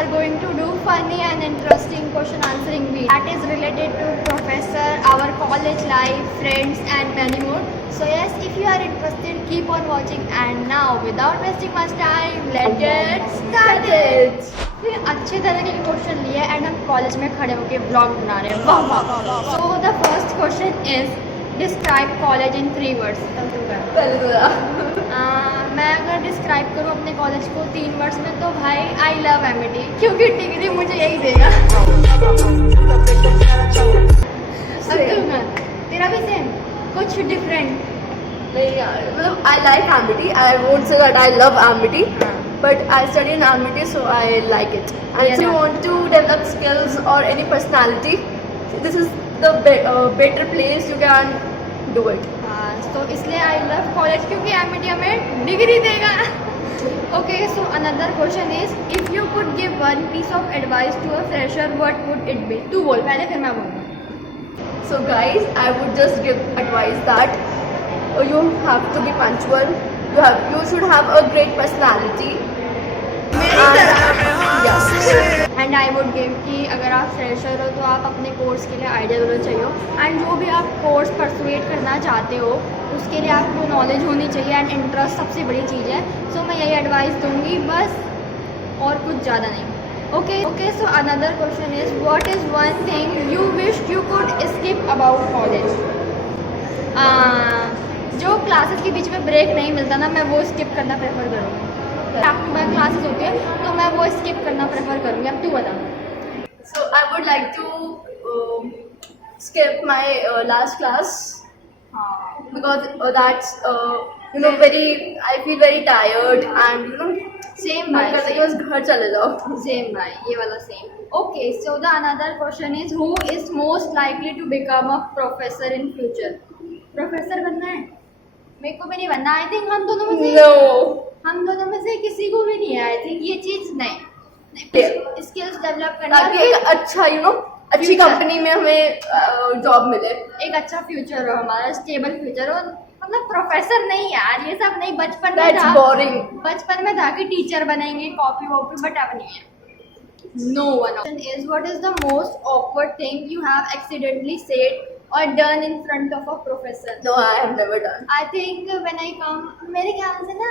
are going to do funny and interesting question answering video that is related to professor, our college life, friends and many more. So yes, if you are interested, keep on watching. And now without wasting much time, let's get started. अच्छे तरह के question लिए and हम college में खड़े होके blog बना रहे हैं. वाह वाह वाह. So the first question is describe college in 3 words. मैं अगर डिस्क्राइब करूँ अपने कॉलेज को 3 वर्ड्स में तो भाई आई लव एमिटी, क्योंकि डिग्री मुझे यही देगा. तेरा भी सेम कुछ डिफरेंट नहीं यार, मतलब I like Amity. I won't say that I love Amity, but I study in Amity, so I like it. And if you want to develop skills or any personality, this is the better place you can do it. तो इसलिए I love college क्योंकि Amity हमें degree देगा. Okay, so another question is if you could give one piece of advice to a fresher, what would it be? तू बोल पहले, फिर मैं बोलूँगा. So guys, I would just give advice that you have to be punctual. You should have a great personality. And I would give कि अगर आप fresher हो तो आप अपने कोर्स के लिए आइडियल होना चाहिए एंड जो भी आप कोर्स परसुएट करना चाहते हो उसके लिए आपको नॉलेज होनी चाहिए एंड इंटरेस्ट सबसे बड़ी चीज़ है. सो मैं यही एडवाइस दूंगी बस, और कुछ ज़्यादा नहीं. Okay, so another question is what is one thing you wish you could skip about college? जो क्लासेस के बीच में ब्रेक नहीं मिलता ना, मैं वो स्किप करना प्रेफर करूँगी. आफ्टर बैक क्लासेस होती है तो मैं वो स्किप करना प्रेफर करूँगी. अब तू बता. So I would like to skip my last class because that's I feel very tired and same मन करता है कि बस घर चले जाओ. सेम भाई, ये वाला same. Okay, so the another question is who is most likely to become a professor in future? Professor बनना है? मेरे को भी नहीं बनना. आई थिंक हम दोनों में से किसी को भी नहीं है. आई थिंक ये चीज नहीं स्किल्स डेवलप करना ताकि एक अच्छा अच्छी कंपनी में हमें जॉब मिले, एक अच्छा फ्यूचर हो, हमारा स्टेबल फ्यूचर हो. मतलब प्रोफेसर नहीं यार, ये सब नहीं. बचपन में था कि टीचर बनेंगे, कॉपी वॉपी, बट अब नहीं है. No one is what is the most awkward thing you have accidentally said or done in front of a professor? No, I have never done. I think when I come, मेरे ख्याल से ना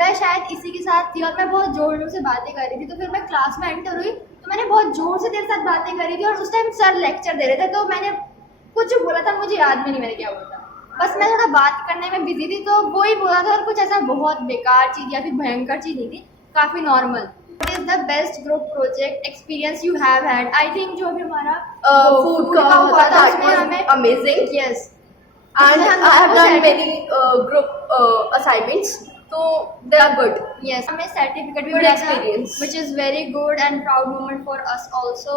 मैं शायद इसी के साथ थी और मैं बहुत जोर जोर से बातें कर रही थी. तो फिर मैं क्लास में एंटर हुई तो मैंने बहुत जोर से तेरे साथ बातें करी थी और उस टाइम सर लेक्चर दे रहे थे तो मैंने कुछ बोला था, मुझे याद भी नहीं मैंने क्या बोला था. बस मैं थोड़ा बात करने में बिजी थी तो वो ही बोला था और कुछ ऐसा बहुत बेकार चीज़ या फिर भयंकर चीज़ नहीं थी, काफ़ी normal. What is the best group project experience you have had? I think जो भी हमारा food का हुआ था, that was amazing. Yes. And I have done many group assignments, so they are good. Yes. हमें सर्टिफिकेट भी Good मिला था, experience. which is very good and proud moment for us also.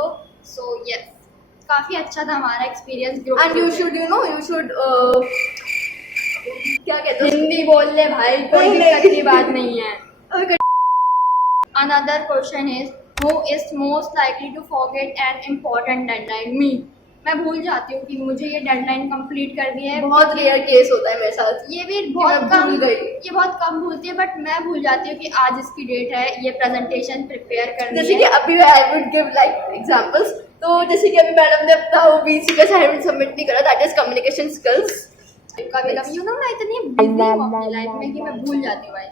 So yes, काफी अच्छा था हमारा experience group. And you should क्या कहते हैं, हिंदी बोल ले भाई, कोई दिक्कत की बात नहीं है. Another question is who is most likely to forget an important deadline? Me. मैं भूल जाती हूँ कि मुझे ये डेडलाइन कंप्लीट करनी है. बहुत रेयर केस होता है मेरे साथ. ये भी बहुत कम, ये बहुत कम भूलती है, बट मैं भूल जाती हूँ कि आज इसकी डेट है, ये प्रेजेंटेशन प्रिपेयर करनी है. जैसे कि अभी I would give like examples. तो जैसे कि अभी मैडम ने अपना OBC का असाइनमेंट सबमिट नहीं करा, दैट इज कम्युनिकेशन स्किल्स. कभी कभी मैं इतनी बिजी हूँ अपनी लाइफ में कि मैं भूल जाती हूँ भाई.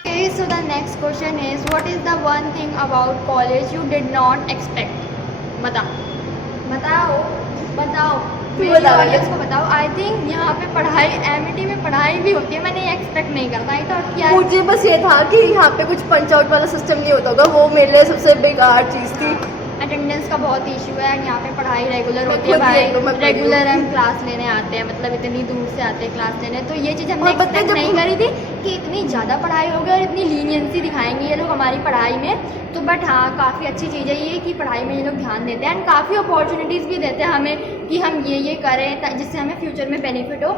Okay, so the next question is what is the one thing about college you did not expect? बताओ मेरे ऑडियंस को बताओ. आई थिंक यहाँ पे पढ़ाई, एमिटी में पढ़ाई भी होती है, मैंने ये एक्सपेक्ट नहीं करता. आई थॉट कि मुझे बस ये था कि यहाँ पे कुछ पंच आउट वाला सिस्टम नहीं होता होगा, वो मेरे लिए सबसे बेकार चीज़ थी. अटेंडेंस का बहुत इशू है एंड यहाँ पे पढ़ाई रेगुलर होती है भाई. रेगुलर हम क्लास लेने आते हैं, मतलब इतनी दूर से आते हैं क्लास लेने. तो ये चीज़ हमने एक्सपेक्ट नहीं करी थी कि इतनी ज़्यादा पढ़ाई होगी और इतनी लीनियंसी दिखाएंगे ये लोग हमारी पढ़ाई में. तो बट हाँ, काफ़ी अच्छी चीज़ है ये कि पढ़ाई में ये लोग ध्यान देते हैं एंड काफ़ी अपॉर्चुनिटीज़ भी देते हैं हमें कि हम ये करें जिससे हमें फ्यूचर में बेनिफिट हो.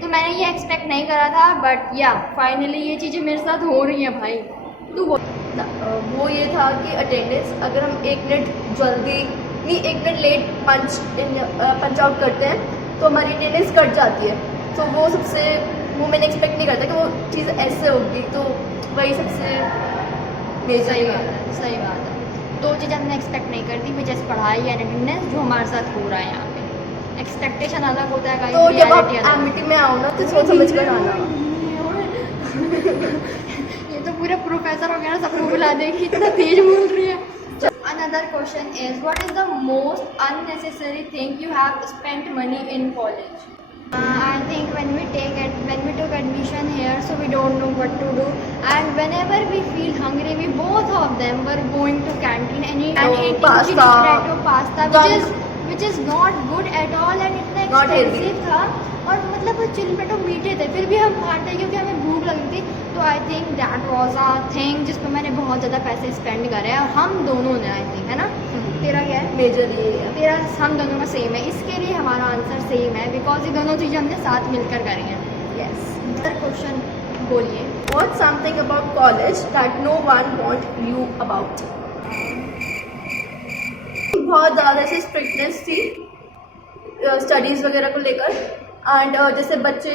तो मैंने ये एक्सपेक्ट नहीं करा था, बट या फाइनली ये चीज़ें मेरे साथ हो रही हैं भाई. तू वो ये था कि अटेंडेंस अगर हम 1 मिनट जल्दी नहीं 1 मिनट लेट पंच आउट करते हैं तो हमारी अटेंडेंस कट जाती है. तो वो मैंने एक्सपेक्ट नहीं करता कि वो चीज़ ऐसे होगी. तो वही सबसे सही बात है. दो चीज़ हमने एक्सपेक्ट नहीं करी थी, विच इज़ पढ़ाई एंड अटेंडेंस, जो हमारे साथ हो रहा है यहाँ पे। एक्सपेक्टेशन अलग होता है guys, तो जब आप reality अलग। एमिटी में आओ ना तो सोच समझ कर आना। ये तो पूरे प्रोफेसर वगैरह सबको बुला देगी, इतना तेज बोल रही है। Another question is, what is the most unnecessary thing you have spent money in college? I think when we took admission here, so we don't know what to do, and whenever we feel hungry, we both of them were going to canteen and eating pasta. pasta, which is not good at all, and इतना Not healthy. expensive था, और मतलब वो चिलपेटो मीठे थे, फिर भी हम खाते क्योंकि हमें भूख लगी थी। तो I think that was a thing जिस पर मैंने बहुत ज़्यादा पैसे स्पेंड करे हैं, और हम दोनों ने, आई थिंक, है ना? तेरा क्या है? मेजरली तेरा हम दोनों का सेम है, इसके लिए हमारा आंसर सेम है, बिकॉज ये दोनों चीज़ें हमने साथ मिलकर करी हैं। यस। अदर क्वेश्चन बोलिए। What's something about college that no one want you about? बहुत ज़्यादा ऐसे स्ट्रिक्टनेस थी स्टडीज़ वगैरह को लेकर, एंड जैसे बच्चे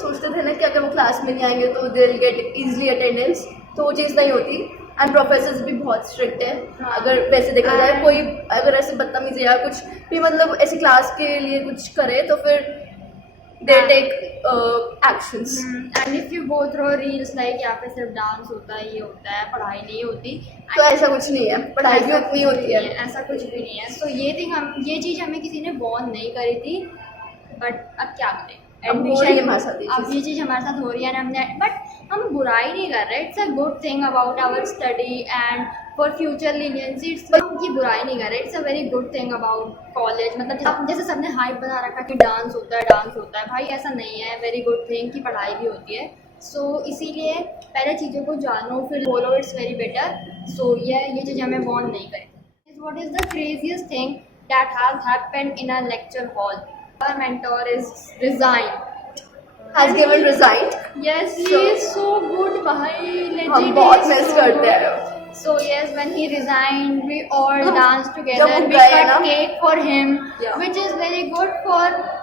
सोचते थे ना कि अगर वो क्लास में नहीं आएंगे तो they will get easily attendance, तो वो चीज़ नहीं होती। एंड प्रोफेसर्स भी बहुत स्ट्रिक्ट है। हाँ। अगर वैसे देखा जाए, कोई अगर ऐसे बदतमीजी या कुछ भी मतलब ऐसे क्लास के लिए कुछ करे तो फिर they take actions. And if you go through reels like यहाँ पे सिर्फ डांस होता है, ये होता है, पढ़ाई नहीं होती, तो ऐसा कुछ नहीं है, पढ़ाई भी उतनी होती है। ऐसा कुछ भी नहीं है। सो ये चीज़ हमें किसी ने वॉर्न नहीं करी थी, बट अब क्या करें, अब हो रही है हमारे साथ ये अब चीज़। ये चीज़ हमारे साथ हो रही है, हमने, बट हम बुराई नहीं कर रहे। It's a good thing about our study and for future leniency, हम की बुराई नहीं कर रहे। It's a very good thing about college. मतलब जैसे सबने हाइप बना रखा कि डांस होता है, भाई ऐसा नहीं है। वेरी गुड थिंग कि पढ़ाई भी होती है। सो इसीलिए पहले चीज़ों को जानो फिर बोलो, इट्स वेरी बेटर। सो ये चीज़ हमें वॉर्न नहीं करें। What is the craziest thing that has happened in a lecture hall? Our mentor is resigned. Has given resigned. Yes, he So- is so good, भाई. हम Legit, बहुत he is मिस so करते good. हैं। So yes, when he resigned, we all मतलब danced जब together. वो We गए cut ना- cake for him, Yeah. which is very good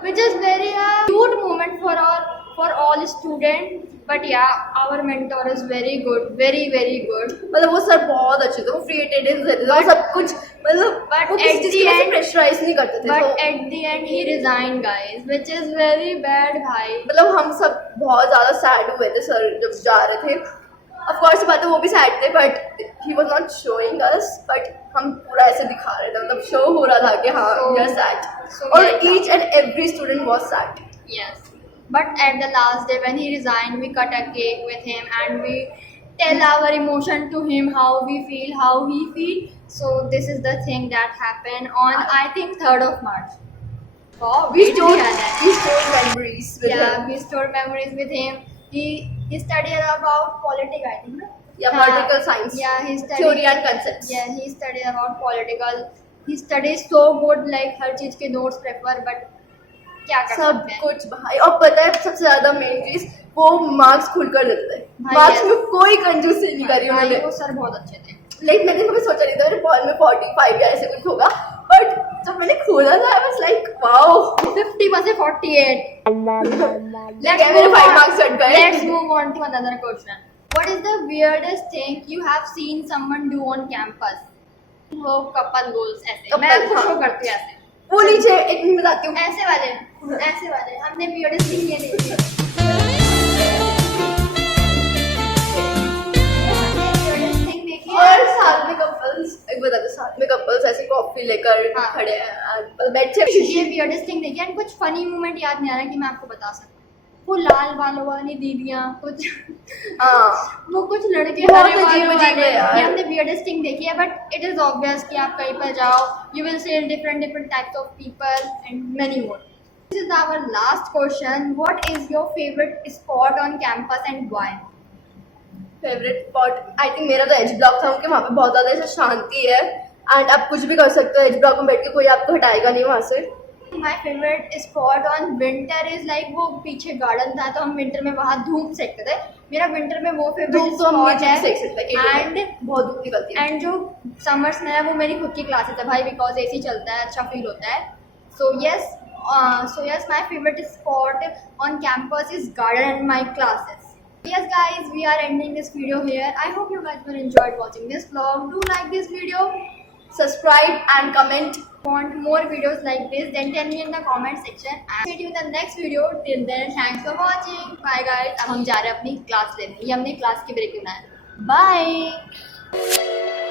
which is very cute moment for all students. But yeah, our mentor is very good, very very good. मतलब वो sir बहुत अच्छे थे, वो फ्री अटेंडेंस देते थे, वो सब कुछ मतलब but वो किसी at चीज़ the के लिए end- प्रेशराइज नहीं करते थे। But तो at the end, he resigned, guys, which is very bad, भाई. मतलब हम सब बहुत ज़्यादा सैड हुए थे सर जब जा रहे थे। ऑफ कोर्स बात है, वो भी सैड थे, but he was not showing us, but हम पूरा ऐसे दिखा रहे थे, मतलब शो हो रहा था कि हाँ So- we are sad, so और yeah. Each and every student was sad. Yes, but at the last day when he resigned, we cut a cake with him and we tell our emotion to him, how we feel, how he feel. So this is the thing that happened on, I think, 3rd of March. Wow, We date stored भी याद है. memories with Yeah, him. we stored memories with him. He studied about politics, I think. No? Yeah, political science. Yeah, he studied Theory and concepts. Yeah, he studied about political. He studied so good, like हर चीज के notes prefer, but क्या कर सब सकते हैं. कुछ भाई, और पता है सबसे ज्यादा मेन चीज, वो मार्क्स खुलकर देते हैं। भाई, मार्क्स yes. में कोई कंजूसी नहीं करी भाई, उन्होंने। वो सर बहुत अच्छे थे. लाइक मैंने कभी सोचा नहीं था मेरे बॉल में 45 या ऐसे कुछ होगा, बट जब मैंने खोला था आई वाज लाइक वाओ, 50 में से 48. क्या मेरे 5 मार्क्स हट गए। Let's move on to another question. What is the weirdest thing you have seen someone do on campus? वो couple goals ऐसे. Couple, मैं आपको हाँ. show करती हूँ ऐसे. वो नीचे एक मिनट बताती हूँ। ऐसे वाले हमने weirdest thing ये देखी है. weirdest thing देखी है. और साथ में कपल्स, एक बता दो, साथ में कपल्स ऐसे कॉफी लेकर हाँ. खड़े हैं, बैठे ये weirdest thing देखी है, and कुछ funny moment याद नहीं आ रहा कि मैं आपको बता सकूँ. वो लाल बालों वाली दीदियाँ, कुछ हाँ। वो कुछ लड़के बहुत हरे बालों अजीब-अजीब वाले, है यार। ये हमने weirdest thing देखी है, बट इट इज ऑब्वियस कि आप कहीं पर जाओ, you will see different types of people and many more. This is our last question. What is your favorite spot on campus and why? Favourite spot I think मेरा तो H block था, क्योंकि वहाँ पे बहुत ज्यादा ऐसा शांति है, एंड आप कुछ भी कर सकते हो एज ब्लॉक में बैठ के, कोई आपको हटाएगा नहीं वहाँ से। My favorite spot on winter is like वो पीछे गार्डन था, तो हम विंटर में वहाँ धूप सेकते थे. मेरा विंटर में वो फेवरेट धूप तो हम स्पॉट नीचे है. भी सेक सकते हैं, एंड बहुत धूप निकलती है। एंड जो समर्स में है वो मेरी खुद की क्लासेस है भाई, बिकॉज एसी चलता है, अच्छा फील होता है. So yes my favourite spot on campus is garden and my classes. Yes guys, we are ending this video here. I hope you guys will enjoyed watching this vlog. Do like this video, Subscribe and comment. want more videos like this, then tell me in the comment section and see you in the next video. Till then, thanks for watching. Bye guys. अब हम जा रहे हैं अपनी class लेने, ये हमने class की ब्रेक लेना है. Bye.